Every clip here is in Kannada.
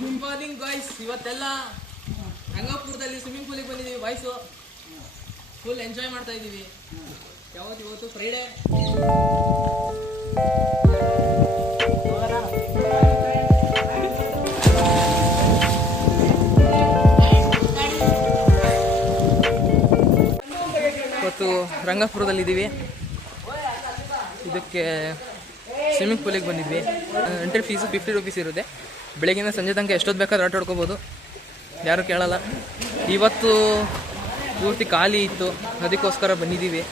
Good morning guys. ಇವತ್ತೆಲ್ಲ ರಂಗಾಪುರದಲ್ಲಿ ಸ್ವಿಮ್ಮಿಂಗ್ ಪೂಲಿಗೆ ಬಂದಿದ್ದೀವಿ. ಬಾಯ್ಸು ಫುಲ್ ಎಂಜಾಯ್ ಮಾಡ್ತಾ ಇದ್ದೀವಿ. ಇವತ್ತು ಫ್ರೈಡೇ. ಇವತ್ತು ರಂಗಾಪುರದಲ್ಲಿದ್ದೀವಿ. ಇದಕ್ಕೆ ಸ್ವಿಮ್ಮಿಂಗ್ ಪೂಲಿಗೆ ಬಂದಿದ್ವಿ. ಎಂಟ್ರಿ ಫೀಸು 50 ರೂಪೀಸ್ ಇರುತ್ತೆ. ಬೆಳಗಿನ ಸಂಜೆ ತನಕ ಎಷ್ಟೊತ್ತು ಬೇಕಾದ್ರೂ ಆಟ ಆಡ್ಕೋಬೋದು, ಯಾರು ಕೇಳಲ್ಲ. ಇವತ್ತು ಪೂರ್ತಿ ಖಾಲಿ ಇತ್ತು, ಅದಕ್ಕೋಸ್ಕರ ಬಂದಿದ್ದೀವಿ.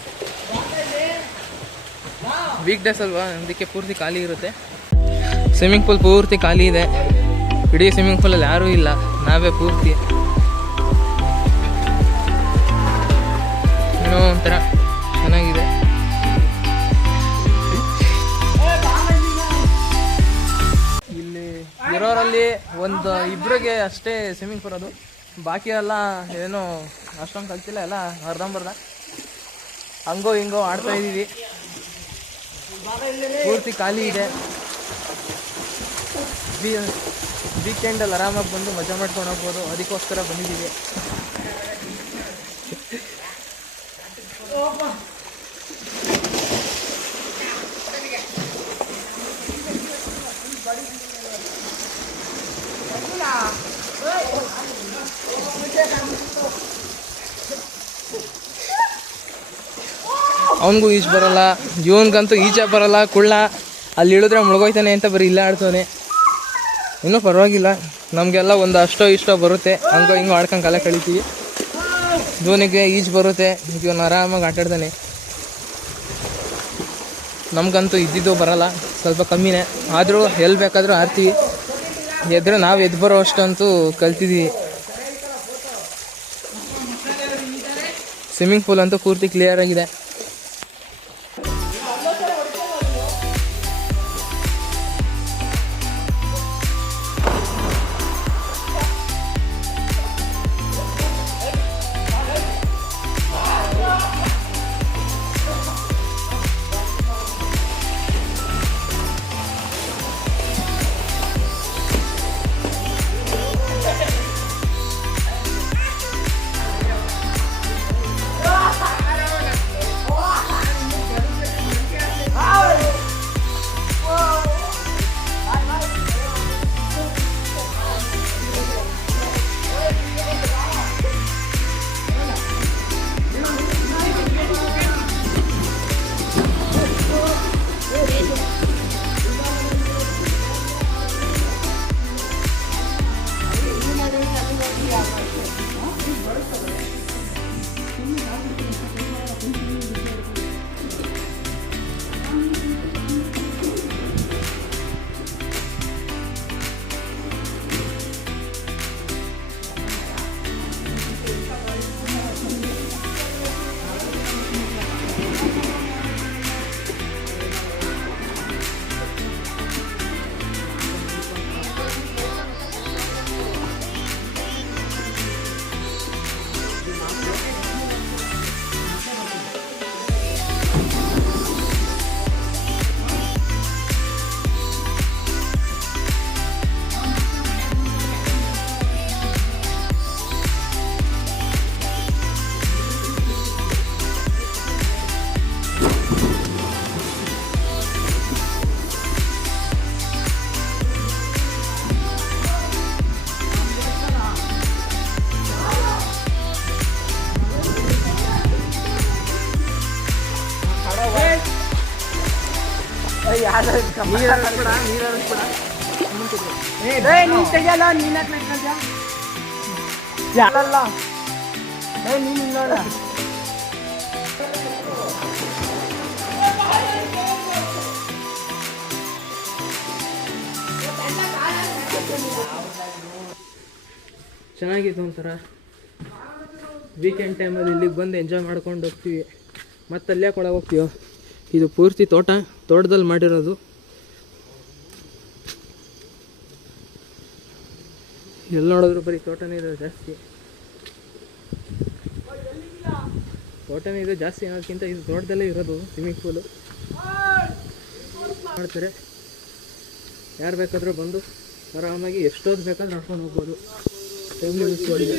ವೀಕ್ ಡೇಸ್ ಅಲ್ವಾ, ಅದಕ್ಕೆ ಪೂರ್ತಿ ಖಾಲಿ ಇರುತ್ತೆ. ಸ್ವಿಮ್ಮಿಂಗ್ ಪೂಲ್ ಪೂರ್ತಿ ಖಾಲಿ ಇದೆ. ಇಡೀ ಸ್ವಿಮ್ಮಿಂಗ್ ಪೂಲಲ್ಲಿ ಯಾರೂ ಇಲ್ಲ, ನಾವೇ ಪೂರ್ತಿ. ಏನೋ ಒಂಥರ ಚೆನ್ನಾಗಿದೆ. ಇಲ್ಲಿ ಇರೋರಲ್ಲಿ ಒಂದು ಇಬ್ಬರಿಗೆ ಅಷ್ಟೇ ಸ್ವಿಮ್ಮಿಂಗ್ ಬರೋದು, ಬಾಕಿ ಎಲ್ಲ ಏನೋ ಅಷ್ಟೊಂದು ಕಲ್ತಿಲ್ಲ, ಎಲ್ಲ ಅರ್ಧಂಬರ್ಧ ಹಂಗೋ ಹಿಂಗೋ ಆಡ್ತಾ ಇದ್ದೀವಿ. ಪೂರ್ತಿ ಖಾಲಿ ಇದೆ. ವೀಕೆಂಡಲ್ಲಿ ಆರಾಮಾಗಿ ಬಂದು ಮಜಾ ಮಾಡ್ಕೊಂಡು ಹೋಗ್ಬೋದು, ಅದಕ್ಕೋಸ್ಕರ ಬಂದಿದ್ದೀವಿ. ಅವನಿಗೂ ಈಜು ಬರಲ್ಲ, ಇವನ್ಗಂತೂ ಈಜೆ ಬರಲ್ಲ. ಕುಳ್ಳ ಅಲ್ಲಿ ಇಳಿದ್ರೆ ಮುಳುಗೋಯ್ತಾನೆ ಅಂತ ಬರೀ ಇಲ್ಲ ಆಡ್ತಾನೆ. ಇನ್ನೂ ಪರವಾಗಿಲ್ಲ, ನಮಗೆಲ್ಲ ಒಂದು ಅಷ್ಟೋ ಇಷ್ಟೋ ಬರುತ್ತೆ, ಹಂಗೋ ಹಿಂಗೋ ಆಡ್ಕೊಂಡು ಕಾಲ ಕಳಿತೀವಿ. ಇವನಿಗೆ ಈಜು ಬರುತ್ತೆ, ಇವನು ಆರಾಮಾಗಿ ಆಟಾಡ್ತಾನೆ. ನಮಗಂತೂ ಇದ್ದಿದ್ದು ಬರಲ್ಲ, ಸ್ವಲ್ಪ ಕಮ್ಮಿನೇ. ಆದರೂ ಎಲ್ಲಿ ಬೇಕಾದರೂ ಆಡ್ತೀವಿ. ಎದ್ರೆ ನಾವು ಎದ್ದು ಬರೋ ಅಷ್ಟಂತೂ ಕಲ್ತಿದ್ದೀವಿ. ಸ್ವಿಮ್ಮಿಂಗ್ ಪೂಲ್ ಅಂತೂ ಪೂರ್ತಿ ಕ್ಲಿಯರ್ ಆಗಿದೆ. ಚೆನ್ನಾಗಿತ್ತು ಒಂಥರ. ವೀಕೆಂಡ್ ಟೈಮಲ್ಲಿ ಇಲ್ಲಿಗೆ ಬಂದು ಎಂಜಾಯ್ ಮಾಡ್ಕೊಂಡು ಹೋಗ್ತೀವಿ. ಮತ್ತೆ ಅಲ್ಲೇ ಕೊಡಗೆ ಹೋಗ್ತೀವೋ. ಇದು ಪೂರ್ತಿ ತೋಟದಲ್ಲಿ ಮಾಡಿರೋದು. ಎಲ್ಲಿ ನೋಡಿದ್ರು ಬರೀ ತೋಟನೇ ಇದೆ ಜಾಸ್ತಿ. ತೋಟನೇ ಇದೆ ಜಾಸ್ತಿ ಅನ್ನೋದಕ್ಕಿಂತ ಇದು ತೋಟದಲ್ಲೇ ಇರೋದು ಸ್ವಿಮ್ಮಿಂಗ್ ಪೂಲು. ಮಾಡ್ತಾರೆ, ಯಾರು ಬೇಕಾದರೂ ಬಂದು ಆರಾಮಾಗಿ ಎಷ್ಟೊತ್ತು ಬೇಕಾದ್ರೆ ನಡ್ಕೊಂಡು ಹೋಗ್ಬೋದು. ಟೈಮ್ ಲಿಮಿಟ್ ಮಾಡಿದೆ.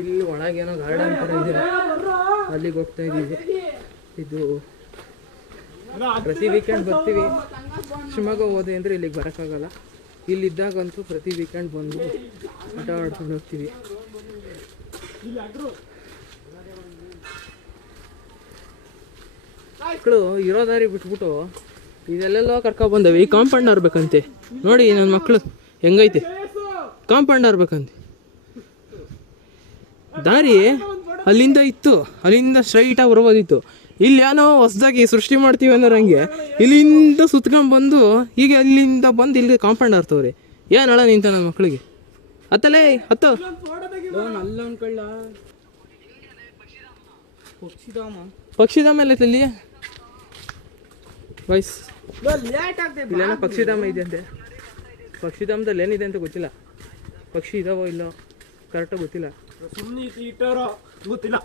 ಇಲ್ಲಿ ಒಳಗೇನೋ ಗಾರ್ಡನ್ ಥರ ಇದೆ, ಅಲ್ಲಿಗೆ ಹೋಗ್ತಾ ಇದ್ದೀವಿ. ಇದು ಪ್ರತಿ ವೀಕೆಂಡ್ ಬರ್ತೀವಿ. ಶಿವಮೊಗ್ಗ ಹೋದೆ ಅಂದರೆ ಇಲ್ಲಿಗೆ ಬರೋಕ್ಕಾಗಲ್ಲ. ಇಲ್ಲಿದ್ದಾಗಂತೂ ಪ್ರತಿ ವೀಕೆಂಡ್ ಬಂದು ಆಟ ಆಡ್ಕೊಂಡು ಹೋಗ್ತೀವಿ. ಮಕ್ಕಳು ಇರೋ ದಾರಿ ಬಿಟ್ಬಿಟ್ಟು ಇದೆಲ್ಲೆಲ್ಲೋ ಕರ್ಕೊಬಂದವೆ. ಈ ಕಾಂಪೌಂಡ್ ಆರ್ಬೇಕಂತೆ. ನೋಡಿ ನನ್ನ ಮಕ್ಕಳು ಹೆಂಗೈತೆ, ಕಾಂಪೌಂಡ್ ಆರ್ಬೇಕಂತೆ. ದಾರಿ ಅಲ್ಲಿಂದ ಇತ್ತು, ಅಲ್ಲಿಂದ ಸ್ಟ್ರೈಟಾಗಿ ಬರ್ಬೋದಿತ್ತು. ಇಲ್ಲಿ ಏನೋ ಹೊಸದಾಗಿ ಸೃಷ್ಟಿ ಮಾಡ್ತೀವಿ ಅನ್ನೋ ಹಂಗೆ ಇಲ್ಲಿಂದ ಸುತ್ಕೊಂಡ್ಬಂದು ಈಗ ಅಲ್ಲಿಂದ ಬಂದು ಇಲ್ಲಿ ಕಾಂಪೌಂಡ್ ಆರ್ತವ್ರಿ. ಏನು ಹೇಳ ನಿಂತ ನನ್ನ ಮಕ್ಕಳಿಗೆ ಹತ್ತಲೇ ಹತ್ತು ಪಕ್ಷಿಧಾಮ ಎಲ್ಲ ಇಲ್ಲಿ ವಯಸ್ ಇಲ್ಲೇನೋ ಪಕ್ಷಿಧಾಮ ಇದೆ ಅಂತೆ. ಪಕ್ಷಿಧಾಮದಲ್ಲಿ ಏನಿದೆ ಅಂತ ಗೊತ್ತಿಲ್ಲ. ಪಕ್ಷಿ ಇದಾವೋ ಇಲ್ಲೋ ಕರೆಕ್ಟಾಗಿ ಗೊತ್ತಿಲ್ಲ. ಗೊತ್ತಿಲ್ಲ,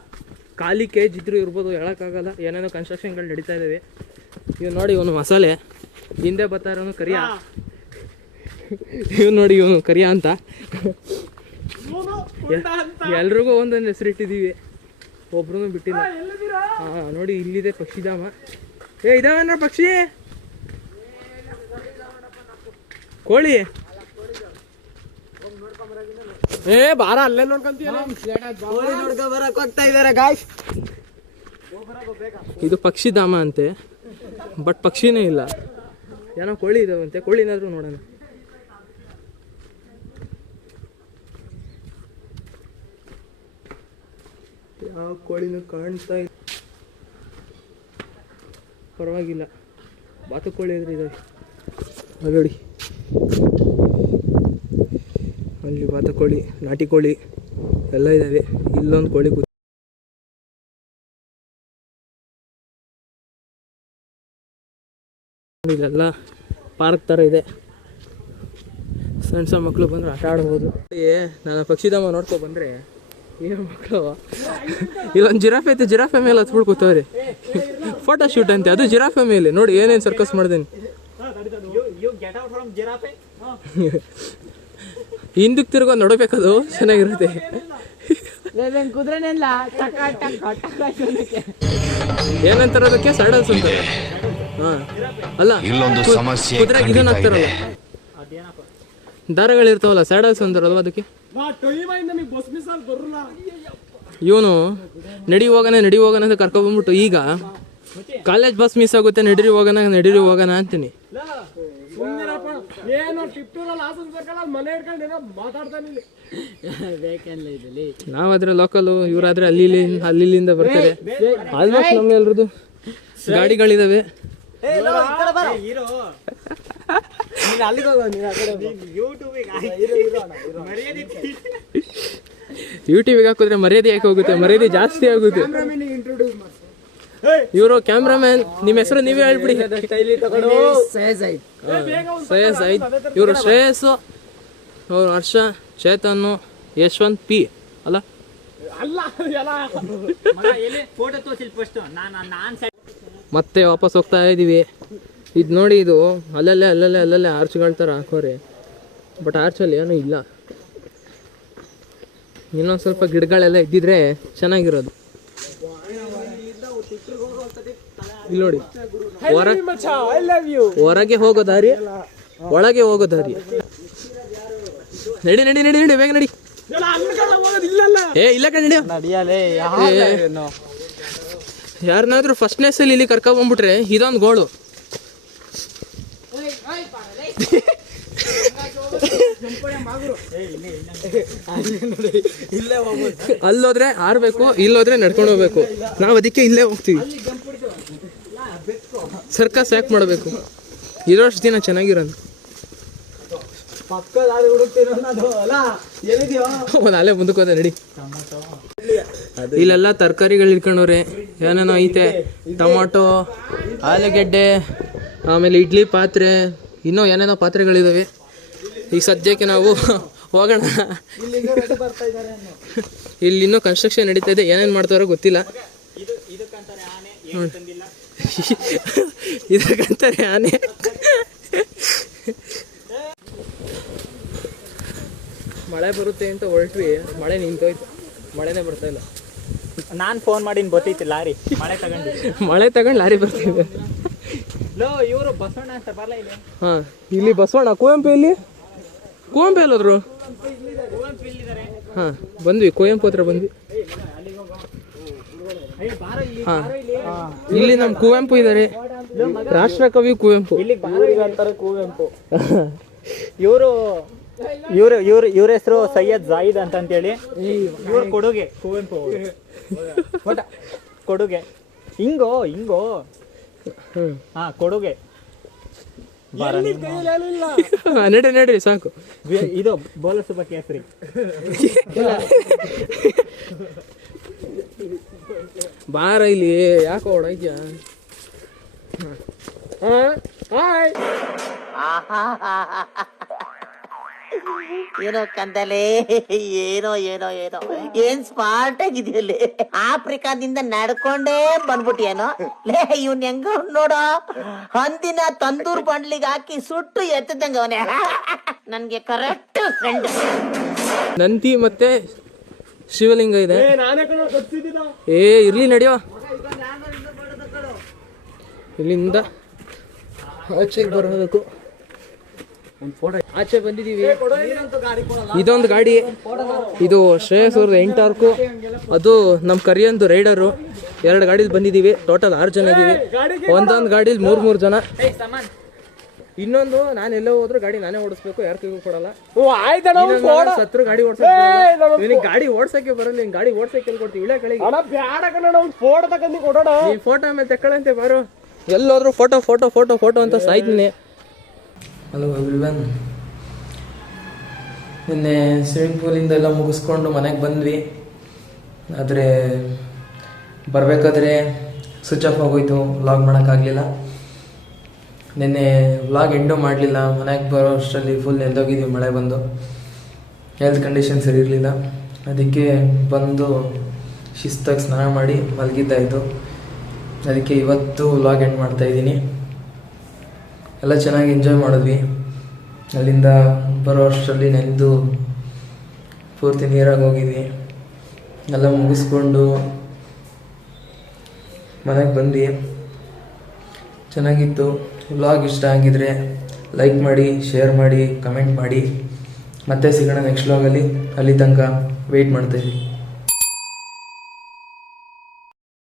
ಖಾಲಿ ಕೇಜ್ ಇದ್ರೂ ಇರ್ಬೋದು, ಹೇಳೋಕ್ಕಾಗಲ್ಲ. ಏನೇನೋ ಕನ್ಸ್ಟ್ರಕ್ಷನ್ಗಳು ನಡೀತಾ ಇದ್ದಾವೆ. ಇವ್ ನೋಡಿ ಇವನು ಮಸಾಲೆ, ಹಿಂದೆ ಬರ್ತಾ ಇರೋನು ಕರಿಯ. ಇವ್ ನೋಡಿ ಇವನು ಕರಿಯ ಅಂತ. ಎಲ್ರಿಗೂ ಒಂದೊಂದು ಹೆಸರಿಟ್ಟಿದ್ದೀವಿ, ಒಬ್ರು ಬಿಟ್ಟಿಲ್ಲ. ಹಾಂ ನೋಡಿ ಇಲ್ಲಿದೆ ಪಕ್ಷಿಧಾಮ. ಇದಾವೇನ ಪಕ್ಷಿ? ಕೋಳಿ ಬಾರ ಅಲ್ಲೇ ಇದು ಪಕ್ಷಿಧಾಮ ಅಂತೆ, ಬಟ್ ಪಕ್ಷಿನೇ ಇಲ್ಲ. ಏನೋ ಕೋಳಿ ಇದಾವಂತೆ. ಕೋಳಿನಾದ್ರೂ ನೋಡೋಣ. ಯಾವ ಕೋಳಿನೂ ಕಾಣ್ತಾ ಇಲ್ಲ. ಪರವಾಗಿಲ್ಲ, ಬಾತುಕೋಳಿ ಅಂದ್ರೆ ಇದಾವೆ ನೋಡಿ. ಅಲ್ಲಿ ಬಾತುಕೋಳಿ, ನಾಟಿ ಕೋಳಿ ಎಲ್ಲ ಇದ್ದಾವೆ. ಇಲ್ಲೊಂದು ಕೋಳಿ ಇಲ್ಲೆಲ್ಲ ಪಾರ್ಕ್ ಥರ ಇದೆ. ಸಣ್ಣ ಸಣ್ಣ ಮಕ್ಕಳು ಬಂದರೆ ಆಟ ಆಡ್ಬೋದು. ನಾನು ಪಕ್ಷಿಧಾಮ ನೋಡ್ಕೊ ಬಂದರೆ ಏನು ಮಕ್ಕಳು ಇಲ್ಲೊಂದು ಜಿರಾಫೆ ಐತೆ, ಜಿರಾಫೆ ಮೇಲೆ ಹತ್ಬಿಟ್ಟು ಕೂತವ್ರಿ. ಫೋಟೋ ಶೂಟ್ ಅಂತೆ, ಅದು ಜಿರಾಫೆ ಮೇಲೆ. ನೋಡಿ ಏನೇನು ಸರ್ಕಸ್ ಮಾಡ್ದೇನೆ. ಹಿಂದಕ್ಕೆ ತಿರ್ಗೋ ನೋಡಬೇಕದು, ಚೆನ್ನಾಗಿರುತ್ತೆ. ಏನಂತಾರ ಅದಕ್ಕೆ? ಸ್ಯಾಡಲ್ಸ್ ಅಂತಾರೆ. ಹಾಂ ಅಲ್ಲ, ಕುದುರೆಗೆ ಇದನ್ನ ಹಾಕ್ತಾರಲ್ಲ, ದಾರಗಳಿರ್ತಾವಲ್ಲ, ಸ್ಯಾಡಲ್ಸ್ ಅಂತಾರಲ್ವ ಅದಕ್ಕೆ. ಇವನು ನಡಿ ಹೋಗೋಣ ಅಂತ ಕರ್ಕೊಬಂದ್ಬಿಟ್ಟು ಈಗ ಕಾಲೇಜ್ ಬಸ್ ಮಿಸ್ ಆಗುತ್ತೆ, ನಡೀರಿ ಹೋಗೋಣ ಅಂತೀನಿ. ನಾವಾದ್ರೆ ಲೋಕಲ್, ಇವರಾದ್ರೆ ಅಲ್ಲಿಂದ ಬರ್ತಾರೆ. ಆಲ್ಮೋಸ್ಟ್ ನಮ್ಮ ಎಲ್ರದ್ದು ಗಾಡಿಗಳಿದಾವೆ. ಯೂಟ್ಯೂಬಿಗೆ ಹಾಕಿದ್ರೆ ಮರ್ಯಾದೆ ಯಾಕೆ ಹೋಗುತ್ತೆ? ಮರ್ಯಾದೆ ಜಾಸ್ತಿ ಆಗುತ್ತೆ. ಇವರು ಕ್ಯಾಮ್ರಾಮನ್, ನಿಮ್ಮ ಹೆಸರು ನೀವೇ ಹೇಳ್ಬಿಡಿ. ಶ್ರೇಯಸ್ ಐದ್, ಇವರು ಶ್ರೇಯಸ್, ಅವ್ರು ಹರ್ಷ, ಚೇತನ್, ಯಶವಂತ್ ಪಿ ಅಲ್ಲ. ಮತ್ತೆ ವಾಪಸ್ ಹೋಗ್ತಾ ಇದೀವಿ. ಇದು ನೋಡಿ, ಇದು ಅಲ್ಲಲ್ಲೇ ಆರ್ಚ್ಗಳ ಥರ ಹಾಕೋರೆ, ಬಟ್ ಆರ್ಚಲ್ಲಿ ಏನೂ ಇಲ್ಲ. ಇನ್ನೊಂದು ಸ್ವಲ್ಪ ಗಿಡಗಳೆಲ್ಲ ಇದ್ದಿದ್ರೆ ಚೆನ್ನಾಗಿರೋದು. ಇಲ್ಲಿ ನೋಡಿ, ಹೊರಗೆ ಹೋಗೋ ದಾರಿ, ಒಳಗೆ ಹೋಗೋ ದಾರಿ. ನಡಿ ಬೇಗ ನಡಿ. ಇಲ್ಲ ಕಣಿ, ಯಾರನ್ನಾದ್ರೂ ಫಸ್ಟ್ನೆಸ್ಸಲ್ಲಿ ಇಲ್ಲಿ ಕರ್ಕೊಂಡ್ಬಂದ್ಬಿಟ್ರೆ ಇದೊಂದು ಗೋಳು. ಅಲ್ಲೋದ್ರೆ ಆರ್ಬೇಕು, ಇಲ್ಲೋದ್ರೆ ನಡ್ಕೊಂಡು ಹೋಗ್ಬೇಕು. ನಾವು ಅದಕ್ಕೆ ಇಲ್ಲೇ ಹೋಗ್ತೀವಿ. ಸರ್ಕಸ್ ಯಾಕೆ ಮಾಡಬೇಕು? ಇರೋಷ್ಟು ದಿನ ಚೆನ್ನಾಗಿರೋದು. ಅಲ್ಲೇ ಮುಂದಕ್ಕೆ ಹೋದ ನಡಿ. ಇಲ್ಲೆಲ್ಲ ತರಕಾರಿಗಳು ಇಟ್ಕೊಂಡವ್ರೆ, ಏನೇನೋ ಐತೆ. ಟೊಮೊಟೊ, ಆಲೂಗೆಡ್ಡೆ, ಆಮೇಲೆ ಇಡ್ಲಿ ಪಾತ್ರೆ, ಇನ್ನೂ ಏನೇನೋ ಪಾತ್ರೆಗಳಿದಾವೆ. ಈಗ ಸದ್ಯಕ್ಕೆ ನಾವು ಹೋಗೋಣ. ಇಲ್ಲಿ ಇನ್ನೂ ಕನ್ಸ್ಟ್ರಕ್ಷನ್ ನಡೀತಾ ಇದೆ, ಏನೇನು ಮಾಡ್ತಾರೋ ಗೊತ್ತಿಲ್ಲ. ಇದಕ್ಕಂತಾರೆ ಆನೆ. ಮಳೆ ಬರುತ್ತೆ ಅಂತ ಹೊರಟ್ವಿ, ಮಳೆ ನಿಂತೋಯ್ತು, ಮಳೆನೇ ಬರ್ತಾ ಇಲ್ಲ. ನಾನು ಫೋನ್ ಮಾಡಿ ಬರ್ತೈತಿ ಲಾರಿ ಮಳೆ ತಗೊಂಡು ಲಾರಿ ಬರ್ತಿದೆ. ಇವರು ಬಸವಣ್ಣ ಅಂತ ಬರಲ್ಲ ಇಲ್ಲಿ. ಹಾಂ, ಇಲ್ಲಿ ಬಸವಣ್ಣ. ಕುವೆಂಪು ಎಲ್ಲೋದ್ರು? ಹಾಂ, ಬಂದ್ವಿ, ಕುವೆಂಪು ಹತ್ರ ಬಂದ್ವಿ. ಹಾಂ, ಇಲ್ಲಿ ನಮ್ಮ ಕುವೆಂಪು ಇದ್ದಾರೆ, ರಾಷ್ಟ್ರಕವಿ ಕುವೆಂಪು. ಕುವೆಂಪು ಇವರು ಇವ್ರ ಹೆಸರು ಸೈಯದ್ ಜಾಯಿದ್ ಅಂತೇಳಿ. ಇವ್ರ ಕೊಡುಗೆ ಕುವೆಂಪು ಕೊಡುಗೆ. ಹಿಂಗೋ ಹಾ, ಕೊಡುಗೆ. ನಡ್ರಿ ಸಾಕು. ಇದು ಬೋಲಸುಬ್ಬ ಕೇಸರಿ. ಬಾರ ಇಲ್ಲಿ, ಯಾಕೋ ಹೊಡೈತ್ಯ? ಏನೋ ಕಂದಲೆ, ಏನೋ ಏನೋ ಏನೋ ಏನ್ ಸ್ಮಾರ್ಟ್ ಆಗಿದೆಯಲ್ಲಿ. ಆಫ್ರಿಕಾದಿಂದ ನಡ್ಕೊಂಡೇ ಬಂದ್ಬಿಟ್ಟಿಯೇನೋ ಲೇ. ಇವ್ನ ಹೆಂಗ ನೋಡೋ, ಹಂದಿನ ತಂದೂರ್ ಬಂಡ್ಲಿಗೆ ಹಾಕಿ ಸುಟ್ಟು ಎತ್ತದಂಗ ಅವನೇ. ನನ್ಗೆ ಕರೆಕ್ಟ್ ಫ್ರೆಂಡ್. ನಂದಿ ಮತ್ತೆ ಶಿವಲಿಂಗ ಇದೆ. ಇರ್ಲಿ, ನಡಿಯೋ. ಇಲ್ಲಿಂದ ಆಚೆಗೆ ಬರಬೇಕು. ಆಚೆ ಬಂದಿದ್ದೀವಿ. ಇದೊಂದು ಗಾಡಿ, ಇದು ಶ್ರೇಯಸ್ ಅವ್ರದ್ದು 8 ಆರ್ಕು. ಅದು ನಮ್ಮ ಕರಿಯಂದು ರೈಡರು. 2 ಗಾಡೀಲಿ ಬಂದಿದ್ದೀವಿ. ಟೋಟಲ್ 6 ಜನ ಇದ್ದೀವಿ. ಒಂದೊಂದು ಗಾಡೀಲಿ 3 ಜನ. ಇನ್ನೊಂದು, ನಾನು ಎಲ್ಲೋ ಹೋದ್ರು ಗಾಡಿ ನಾನೇ ಓಡಿಸ್ಬೇಕು, ಯಾರು ಕೈಗೂ ಕೊಡಲ್ಲ. ಸತ್ರು ಗಾಡಿ ಓಡಿಸೋಕೆ, ಗಾಡಿ ಓಡ್ಸಕ್ಕೆ ಬರಲ್ಲ. ಹಿಂಗ್ ಗಾಡಿ ಓಡ್ಸಕ್ಕೆ ಎಲ್ಲಿ ಕೊಡ್ತೀವಿ? ಇಳೆ ಕೆಳಗೆ ಫೋಟೋ ಆಮೇಲೆ ತಕ್ಕಳಂತೆ ಬಾರು. ಎಲ್ಲೋದ್ರು ಫೋಟೋ ಫೋಟೋ ಫೋಟೋ ಫೋಟೋ ಅಂತ ಸಾಯ್ತೀನಿ. ಹಲೋ ಎವ್ರಿವನ್, ನಿನ್ನೆ ಸ್ವಿಮ್ಮಿಂಗ್ ಪೂಲಿಂದ ಎಲ್ಲ ಮುಗಿಸ್ಕೊಂಡು ಮನೆಗೆ ಬಂದ್ವಿ. ಆದರೆ ಬರಬೇಕಾದ್ರೆ ಸ್ವಿಚ್ ಆಫ್ ಆಗೋಯ್ತು, ವ್ಲಾಗ್ ಮಾಡೋಕ್ಕಾಗಲಿಲ್ಲ. ನಿನ್ನೆ ವ್ಲಾಗ್ ಎಂಡೂ ಮಾಡಲಿಲ್ಲ. ಮನೆಗೆ ಬರೋ ಅಷ್ಟರಲ್ಲಿ ಫುಲ್ ನೆಂದೋಗಿದ್ವಿ, ಮಳೆ ಬಂದು. ಹೆಲ್ತ್ ಕಂಡೀಷನ್ ಸರಿ ಇರಲಿಲ್ಲ. ಅದಕ್ಕೆ ಬಂದು ಶಿಸ್ತಾಗಿ ಸ್ನಾನ ಮಾಡಿ ಮಲಗಿದ್ದಾಯಿತು. ಅದಕ್ಕೆ ಇವತ್ತು ವ್ಲಾಗ್ ಎಂಡ್ ಮಾಡ್ತಾಯಿದ್ದೀನಿ. ಎಲ್ಲ ಚೆನ್ನಾಗಿ ಎಂಜಾಯ್ ಮಾಡಿದ್ವಿ. ಅಲ್ಲಿಂದ ಬರೋ ಅಷ್ಟರಲ್ಲಿ ನೆಂದು ಪೂರ್ತಿ ನೀರಾಗಿ ಹೋಗಿದ್ವಿ. ಎಲ್ಲ ಮುಗಿಸ್ಕೊಂಡು ಮನೆಗೆ ಬಂದ್ವಿ. ಚೆನ್ನಾಗಿತ್ತು. ವ್ಲಾಗ್ ಇಷ್ಟ ಆಗಿದ್ರೆ ಲೈಕ್ ಮಾಡಿ, ಶೇರ್ ಮಾಡಿ, ಕಮೆಂಟ್ ಮಾಡಿ. ಮತ್ತೆ ಸಿಗೋಣ ನೆಕ್ಸ್ಟ್ ವ್ಲಾಗಲ್ಲಿ. ಅಲ್ಲಿ ತನಕ ವೆಯ್ಟ್ ಮಾಡ್ತಾಯಿದ್ವಿ.